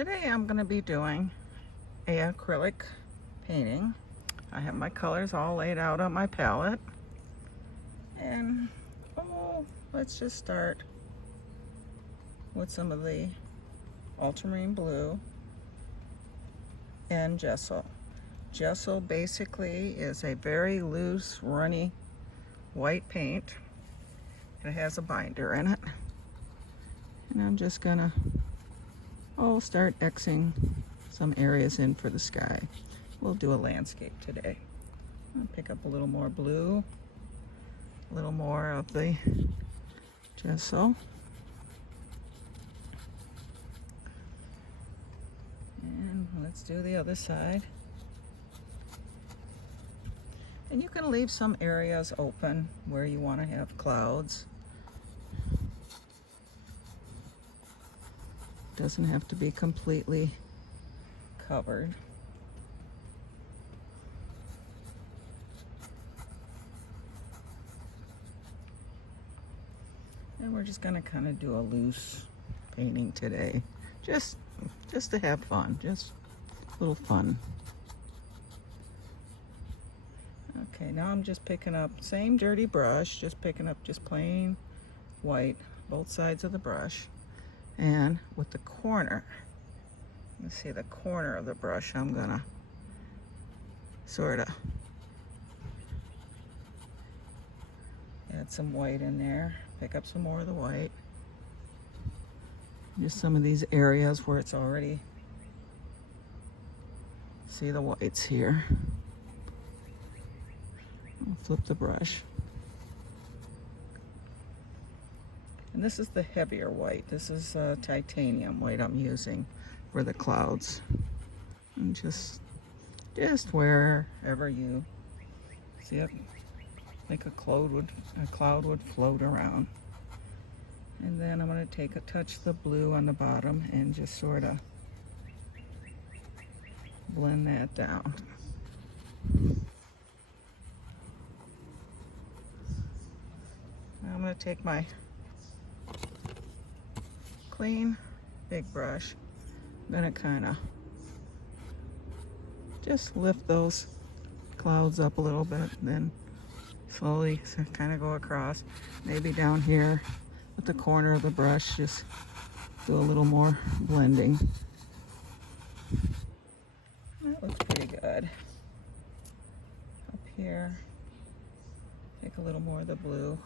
Today I'm going to be doing a acrylic painting. I have my colors all laid out on my palette. And let's just start with some of the ultramarine blue and gesso. Gesso basically is a very loose, runny white paint. It has a binder in it. And I'm just gonna start Xing some areas in for the sky. We'll do a landscape today. I'll pick up a little more blue, a little more of the gesso. And let's do the other side. And you can leave some areas open where you want to have clouds. Doesn't have to be completely covered. And we're just gonna kind of do a loose painting today. Just to have fun, just a little fun. Okay, now I'm just picking up, same dirty brush, just picking up just plain white, both sides of the brush. And with the corner, let's see, the corner of the brush, I'm gonna sort of add some white in there, pick up some more of the white. Just some of these areas where it's already, see the whites here. I'll flip the brush. And this is the heavier white. This is titanium white I'm using for the clouds. And just wherever you see it, like a cloud would float around. And then I'm going to touch the blue on the bottom and just sort of blend that down. Now I'm going to take my clean big brush. I'm going to kind of just lift those clouds up a little bit, and then slowly kind of go across. Maybe down here with the corner of the brush, just do a little more blending. That looks pretty good. Up here, take a little more of the blue,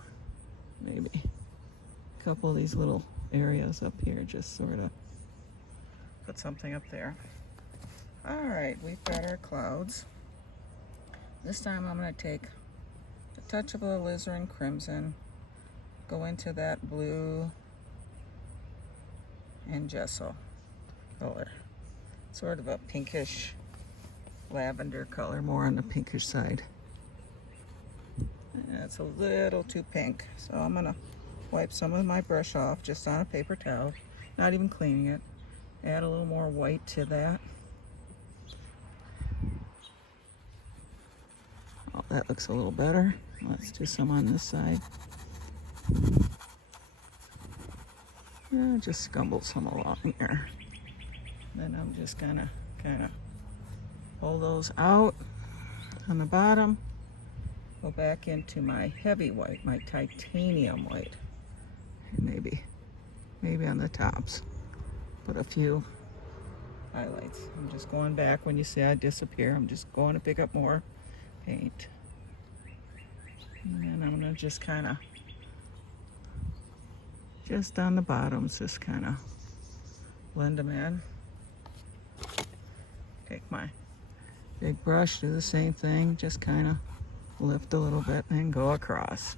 maybe a couple of these little areas up here, just sort of put something up there. All right, we've got our clouds. This time I'm going to take a touch of the alizarin crimson, go into that blue and gesso color, sort of a pinkish lavender color, more on the pinkish side. And it's a little too pink, so I'm going to wipe some of my brush off just on a paper towel, not even cleaning it. Add a little more white to that. Oh, that looks a little better. Let's do some on this side. Just scumble some along there. Then I'm just gonna kind of pull those out on the bottom. Go back into my heavy white, my titanium white. Maybe on the tops. Put a few highlights. I'm just going back when you see I disappear. I'm just going to pick up more paint. And then I'm going to just kind of, just on the bottoms, just kind of blend them in. Take my big brush, do the same thing, just kind of lift a little bit and go across.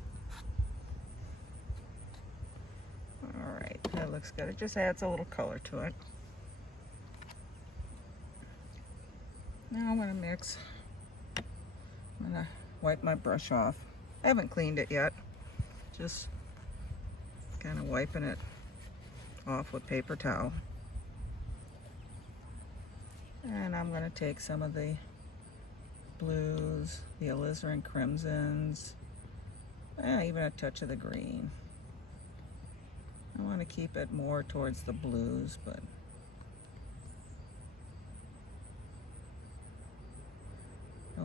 Alright, that looks good. It just adds a little color to it. Now I'm going to mix. I'm going to wipe my brush off. I haven't cleaned it yet. Just kind of wiping it off with paper towel. And I'm going to take some of the blues, the alizarin crimsons, even a touch of the green. I want to keep it more towards the blues, but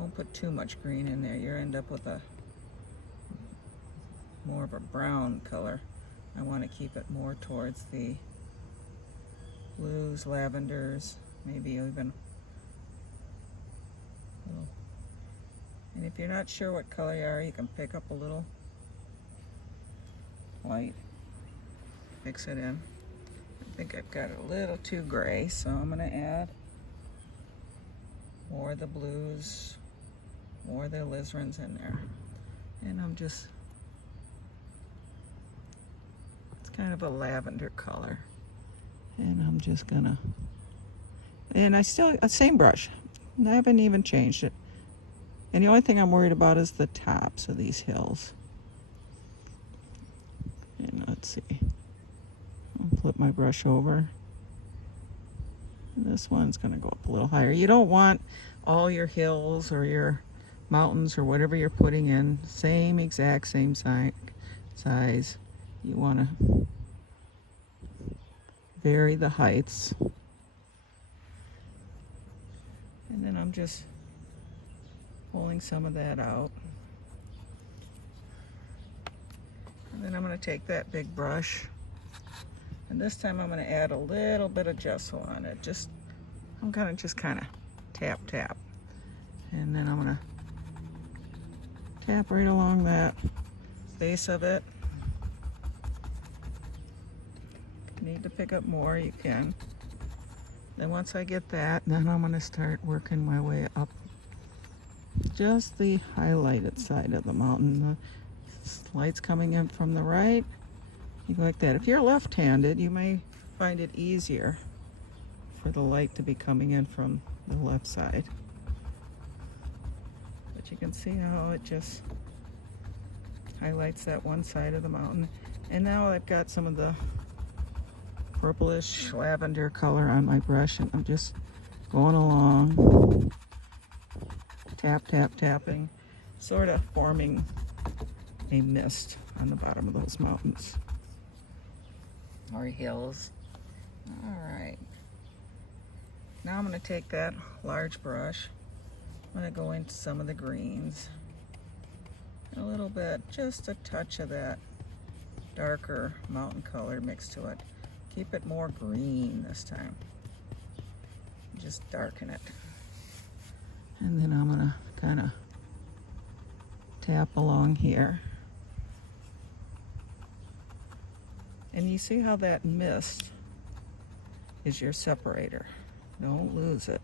Don't put too much green in there. You end up with a more of a brown color. I want to keep it more towards the blues, lavenders, maybe even little. And if you're not sure what color you are, you can pick up a little white, mix it in. I think I've got it a little too gray, so I'm going to add more of the blues, more of the alizarans in there. And I'm just, it's kind of a lavender color. And I'm just gonna, and I still, same brush. I haven't even changed it. And the only thing I'm worried about is the tops of these hills. And let's see. I'll flip my brush over. And this one's gonna go up a little higher. You don't want all your hills or your mountains or whatever you're putting in same exact same size. You wanna vary the heights. And then I'm just pulling some of that out. And then I'm going to take that big brush, and this time I'm going to add a little bit of gesso on it. I'm going to just kind of tap. And then I'm going to tap right along that base of it. Need to pick up more, you can. Then once I get that, then I'm going to start working my way up just the highlighted side of the mountain. The light's coming in from the right. You go like that. If you're left-handed, you may find it easier for the light to be coming in from the left side. But you can see how it just highlights that one side of the mountain. And now I've got some of the purplish lavender color on my brush, and I'm just going along, tapping, sort of forming a mist on the bottom of those mountains or hills. All right, now I'm going to take that large brush. I'm going to go into some of the greens, a little bit, just a touch of that darker mountain color mixed to it. Keep it more green this time. Just darken it. And then I'm gonna kind of tap along here. And you see how that mist is your separator. Don't lose it.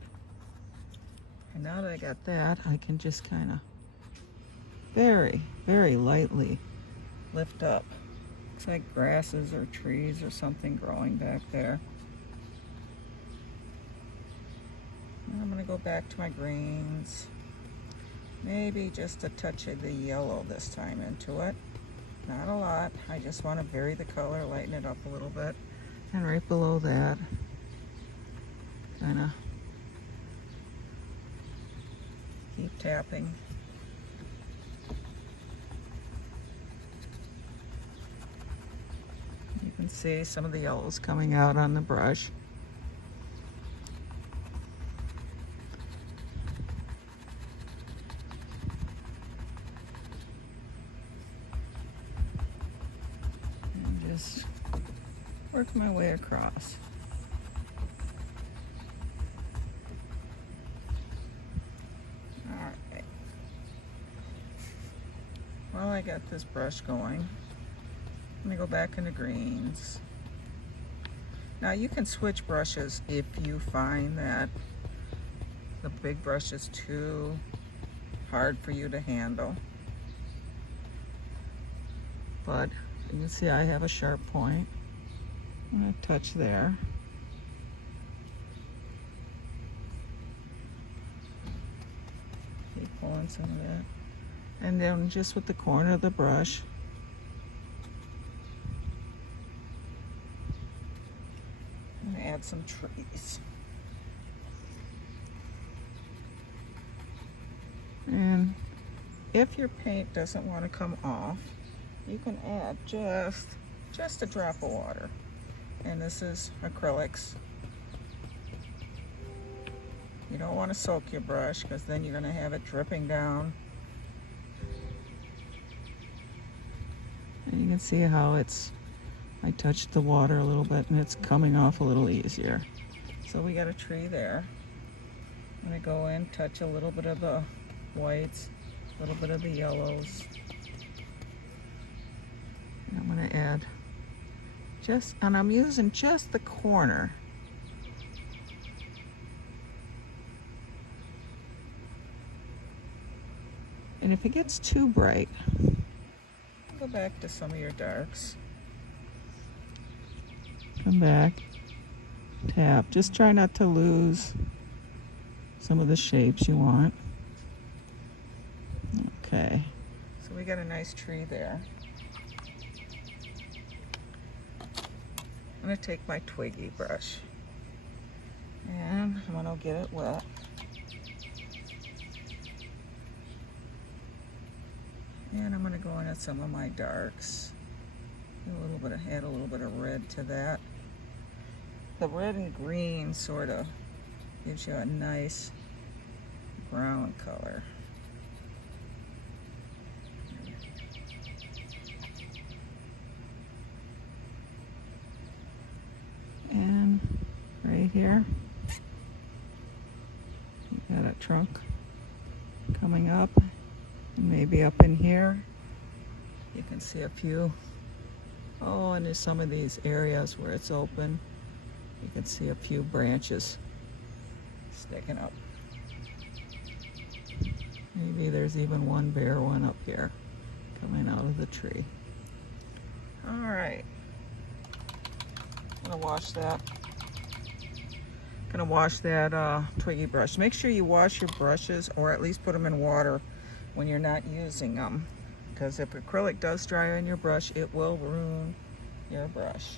And now that I got that, I can just kind of very, very lightly lift up. Looks like grasses or trees or something growing back there. And I'm going to go back to my greens. Maybe just a touch of the yellow this time into it. Not a lot. I just want to vary the color, lighten it up a little bit. And right below that, kind of keep tapping. You can see some of the yellows coming out on the brush. And just work my way across. All right. While I got this brush going, let me go back into greens. Now you can switch brushes if you find that the big brush is too hard for you to handle. But you can see I have a sharp point. I'm going to touch there. Keep pulling some of that. And then just with the corner of the brush, I'm going to add some trees. And if your paint doesn't want to come off, you can add just a drop of water. And this is acrylics. You don't want to soak your brush because then you're going to have it dripping down. And you can see how I touched the water a little bit and it's coming off a little easier. So we got a tree there. I'm going to go in, touch a little bit of the whites, a little bit of the yellows. And I'm going to add and I'm using just the corner. And if it gets too bright, go back to some of your darks. Come back, tap. Just try not to lose some of the shapes you want. Okay, so we got a nice tree there. I'm going to take my twiggy brush and I'm going to get it wet. And I'm going to go in at some of my darks. Add a little bit of red to that. The red and green sort of gives you a nice brown color. And right here, you got a trunk coming up. Maybe up in here, you can see a few. Oh, and there's some of these areas where it's open. You can see a few branches sticking up. Maybe there's even one bare one up here coming out of the tree. All right, I'm gonna wash that. Twiggy brush. Make sure you wash your brushes, or at least put them in water when you're not using them, because if acrylic does dry on your brush, it will ruin your brush.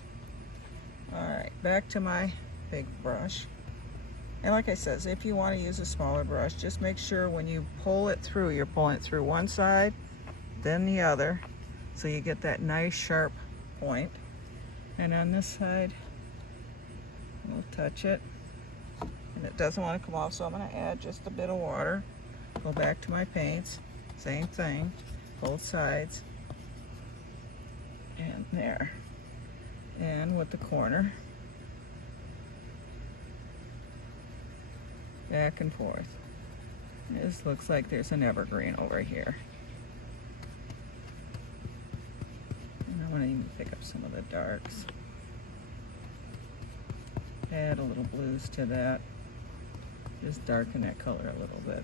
All right, back to my big brush. And like I said, if you want to use a smaller brush, just make sure when you pull it through, you're pulling it through one side, then the other, so you get that nice sharp point. And on this side, we'll touch it, and it doesn't want to come off, so I'm going to add just a bit of water. Go back to my paints, same thing, both sides, and there. And with the corner, back and forth. This looks like there's an evergreen over here. And I'm going to even pick up some of the darks. Add a little blues to that. Just darken that color a little bit.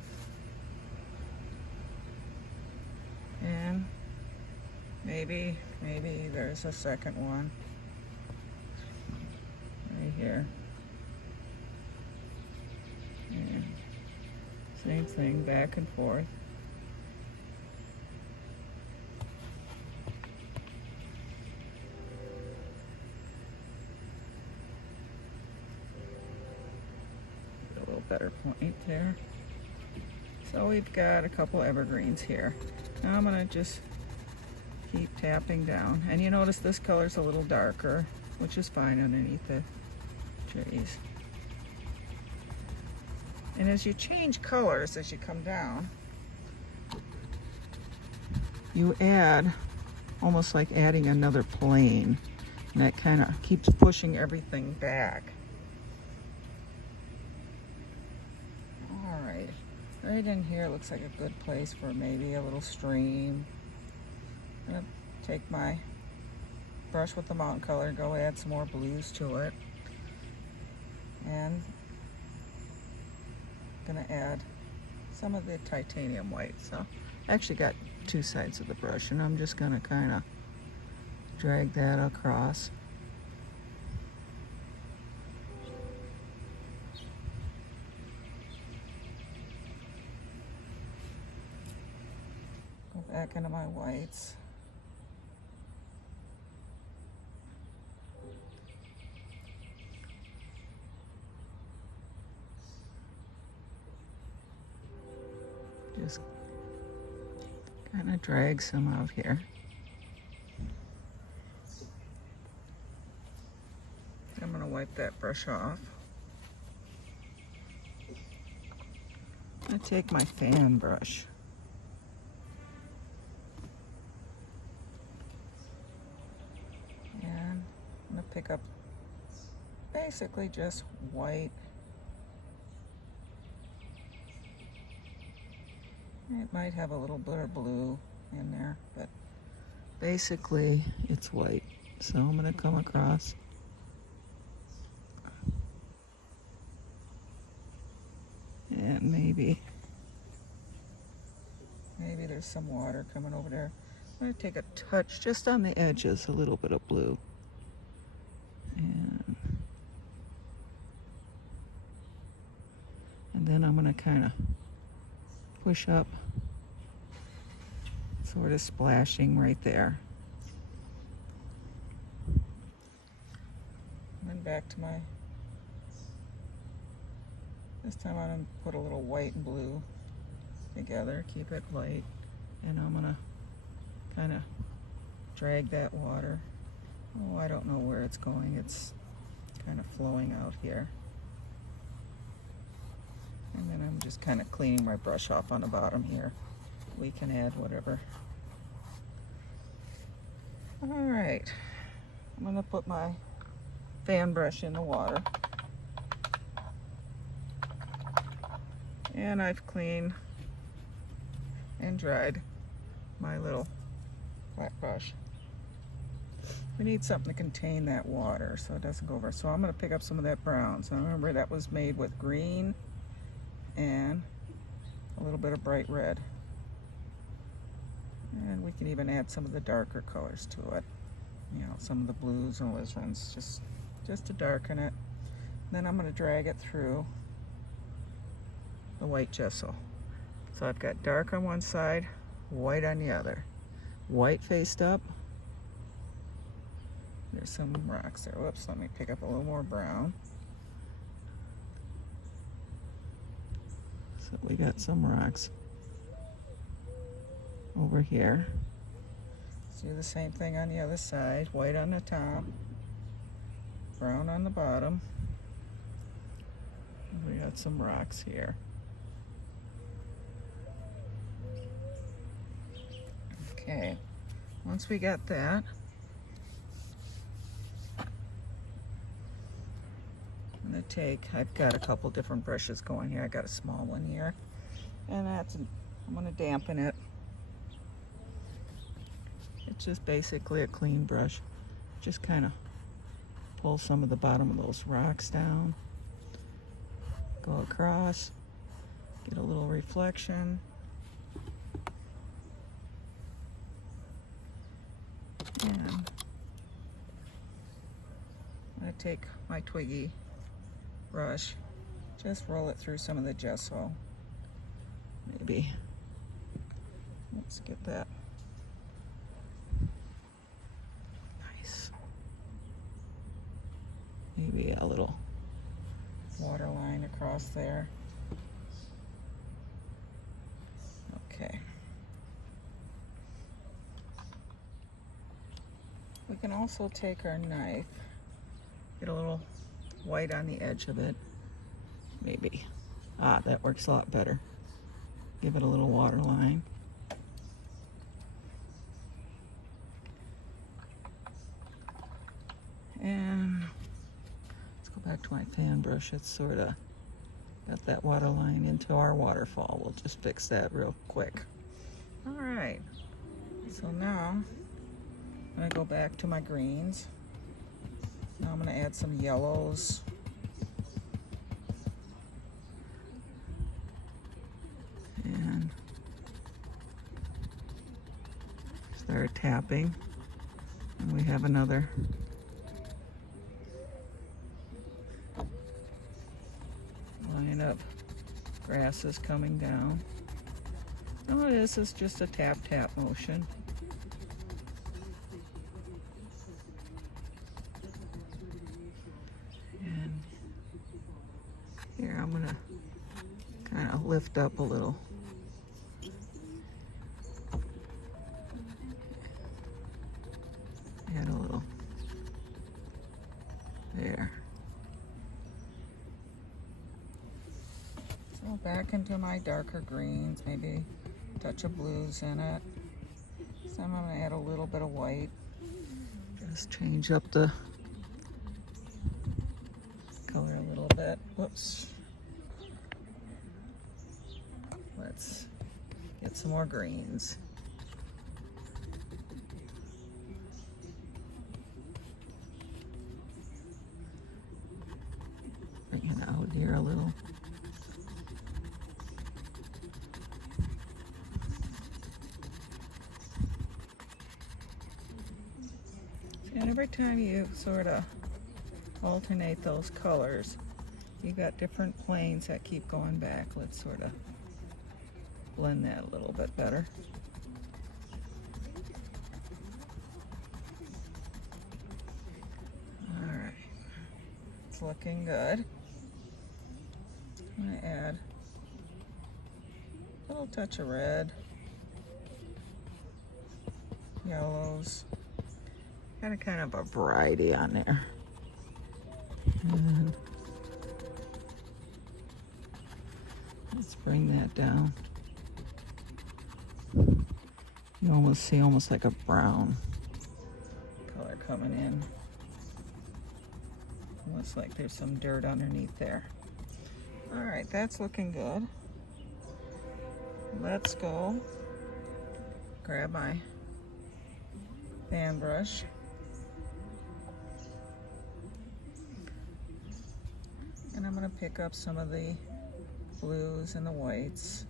And maybe there's a second one right here. And same thing, back and forth. A little better point there. So we've got a couple evergreens here. Now I'm going to just keep tapping down. And you notice this color's a little darker, which is fine underneath the trees. And as you change colors as you come down, you add, almost like adding another plane. And that kind of keeps pushing everything back. Right in here looks like a good place for maybe a little stream. I'm going to take my brush with the mountain color and go add some more blues to it. And I'm going to add some of the titanium white. So I actually got two sides of the brush, and I'm just going to kind of drag that across. Back into my whites. Just kind of drag some out here. I'm going to wipe that brush off. take my fan brush. And I'm going to pick up basically just white. It might have a little bit of blue in there, but basically it's white. So I'm going to come across. And maybe there's some water coming over there. I'm going to take a touch just on the edges, a little bit of blue. And then I'm going to kind of push up, sort of splashing right there. And then back to my, this time I'm going to put a little white and blue together, keep it light, and I'm going to kind of drag that water. Oh, I don't know where it's going. It's kind of flowing out here. And then I'm just kind of cleaning my brush off on the bottom here. We can add whatever. All right, I'm going to put my fan brush in the water. And I've cleaned and dried my little flat brush. We need something to contain that water so it doesn't go over. So I'm going to pick up some of that brown. So remember that was made with green and a little bit of bright red. And we can even add some of the darker colors to it. You know, some of the blues and alizarin's, just to darken it. And then I'm going to drag it through the white gesso. So I've got dark on one side, white on the other. White faced up. There's some rocks there. Whoops, let me pick up a little more brown. So we got some rocks over here. Let's do the same thing on the other side. White on the top, brown on the bottom. And we got some rocks here. Okay, once we got that, I'm going to take, I've got a couple different brushes going here. I got a small one here, and I'm going to dampen it. It's just basically a clean brush. Just kind of pull some of the bottom of those rocks down, go across, get a little reflection. And I'm going to take my twiggy brush, just roll it through some of the gesso. Maybe. Let's get that. Nice. Maybe a little water line across there. Okay. We can also take our knife, get a little white on the edge of it, maybe. Ah, that works a lot better. Give it a little water line. And let's go back to my fan brush. It's sort of got that water line into our waterfall. We'll just fix that real quick. All right, so now I'm going to go back to my greens. Now I'm going to add some yellows. And start tapping. And we have another line of grasses coming down. Oh, this is just a tap tap motion. Here, I'm going to kind of lift up a little. Add a little there. So I'll back into my darker greens, maybe a touch of blues in it. So I'm going to add a little bit of white. Just change up the color a little bit. Whoops. Let's get some more greens. Bring it out here a little. And every time you sort of alternate those colors, you got different planes that keep going back. Let's sort of blend that a little bit better. All right, it's looking good. I'm gonna add a little touch of red, yellows. Got kind of a variety on there. And let's bring that down. You almost see almost like a brown color coming in. Looks like there's some dirt underneath there. All right, that's looking good. Let's go grab my fan brush. And I'm going to pick up some of the blues and the whites.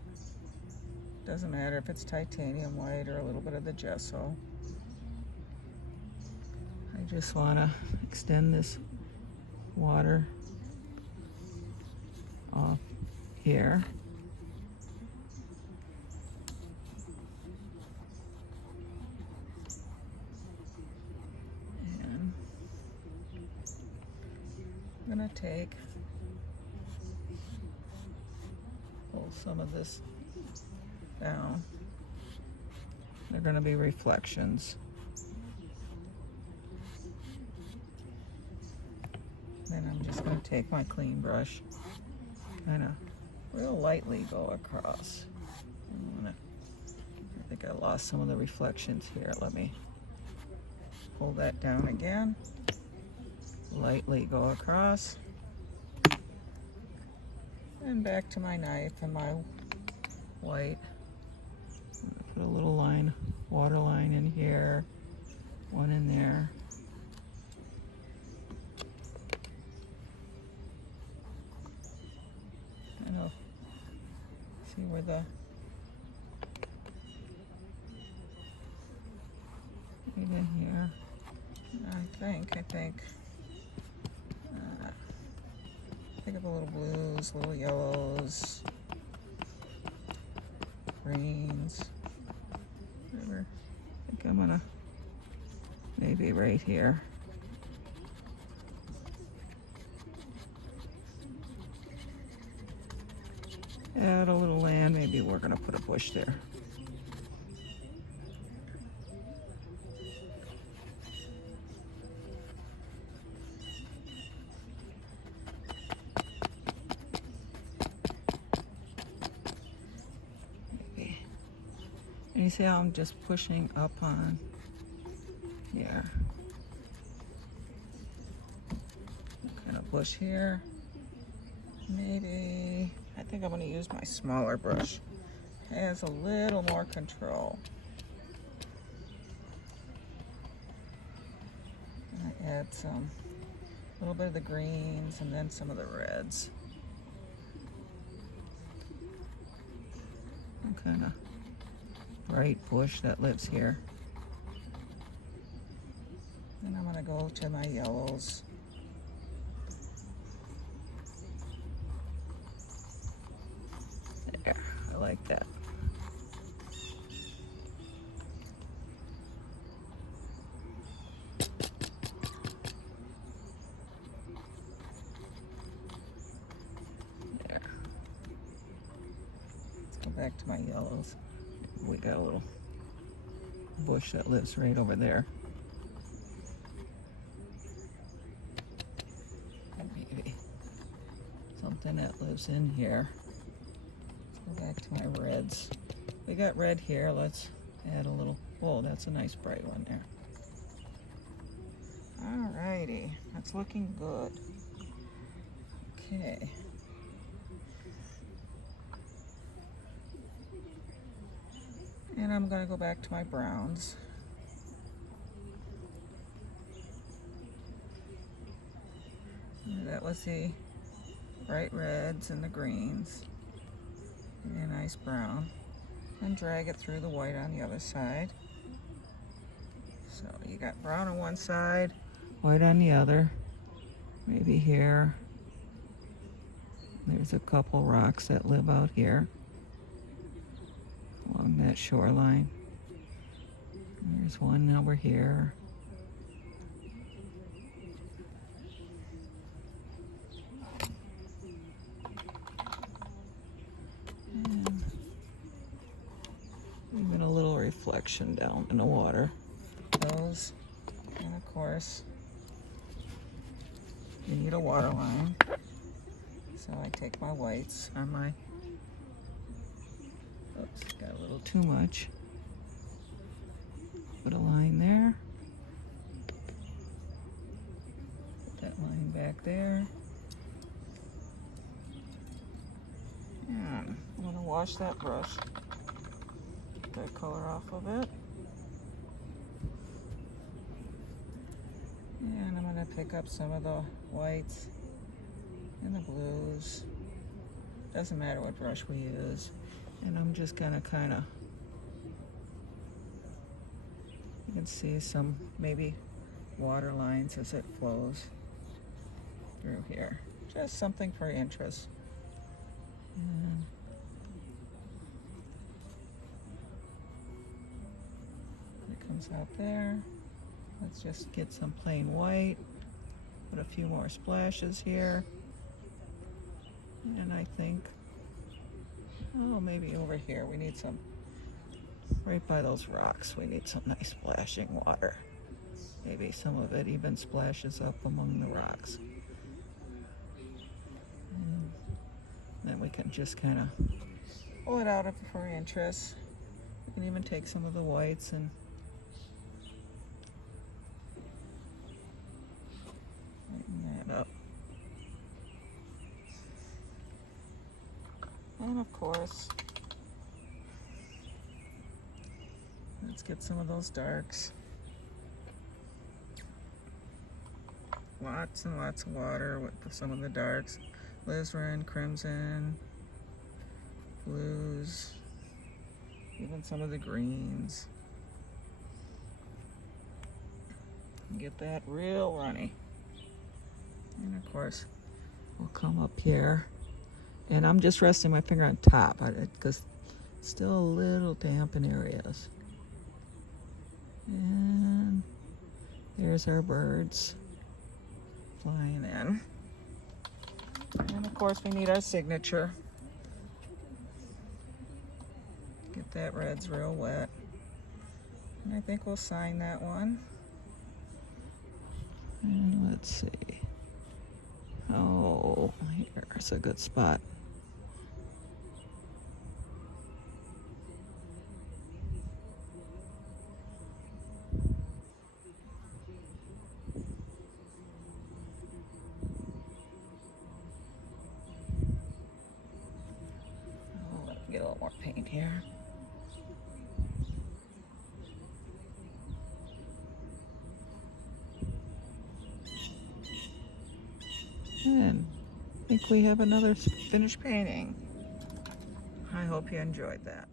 Doesn't matter if it's titanium white or a little bit of the gesso. I just want to extend this water off here. And I'm going to pull some of this down. They're going to be reflections. Then I'm just going to take my clean brush, kind of real lightly go across. I think I lost some of the reflections here. Let me pull that down again. Lightly go across. And back to my knife and my white. Put a little line, water line in here, one in there. Kind of see where the in here. I think. Pick up a little blues, little yellows, greens, whatever. I think I'm gonna maybe right here. Add a little land, maybe we're gonna put a bush there. And you see how I'm just pushing up on here. Kind of bush here. Maybe, I think I'm going to use my smaller brush. It has a little more control. And I add some, a little bit of the greens and then some of the reds. I'm kind of bright bush that lives here. Then I'm going to go to my yellows. There, I like that. There. Let's go back to my yellows. We got a little bush that lives right over there. Maybe something that lives in here. back to my reds. We got red here. Let's add a little. Oh, that's a nice bright one there. Alrighty, that's looking good. Okay. And I'm going to go back to my browns. That was the bright reds and the greens. And a nice brown. And drag it through the white on the other side. So you got brown on one side, white on the other. Maybe here. There's a couple rocks that live out here along that shoreline. And there's one over here. And even a little reflection down in the water. Those, and of course, you need a water line. So I take my whites on my, oops, got a little too much. Put a line there. Put that line back there. And I'm gonna wash that brush. Get that color off of it. And I'm gonna pick up some of the whites and the blues. Doesn't matter what brush we use. And I'm just gonna kind of, you can see some maybe water lines as it flows through here. Just something for interest. And it comes out there. Let's just get some plain white. Put a few more splashes here. And I think, oh, maybe over here we need some, right by those rocks, we need some nice splashing water. Maybe some of it even splashes up among the rocks. And then we can just kind of pull it out for interest. We can even take some of the whites and lighten that up. And of course, let's get some of those darks. Lots and lots of water with some of the darks. Alizarin, crimson, blues, even some of the greens. Get that real runny. And of course, we'll come up here. And I'm just resting my finger on top because it's still a little damp in areas. And there's our birds flying in. And of course we need our signature. Get that red's real wet. And I think we'll sign that one. And let's see. Oh, here's a good spot. Get a little more paint here. And I think we have another finished painting. I hope you enjoyed that.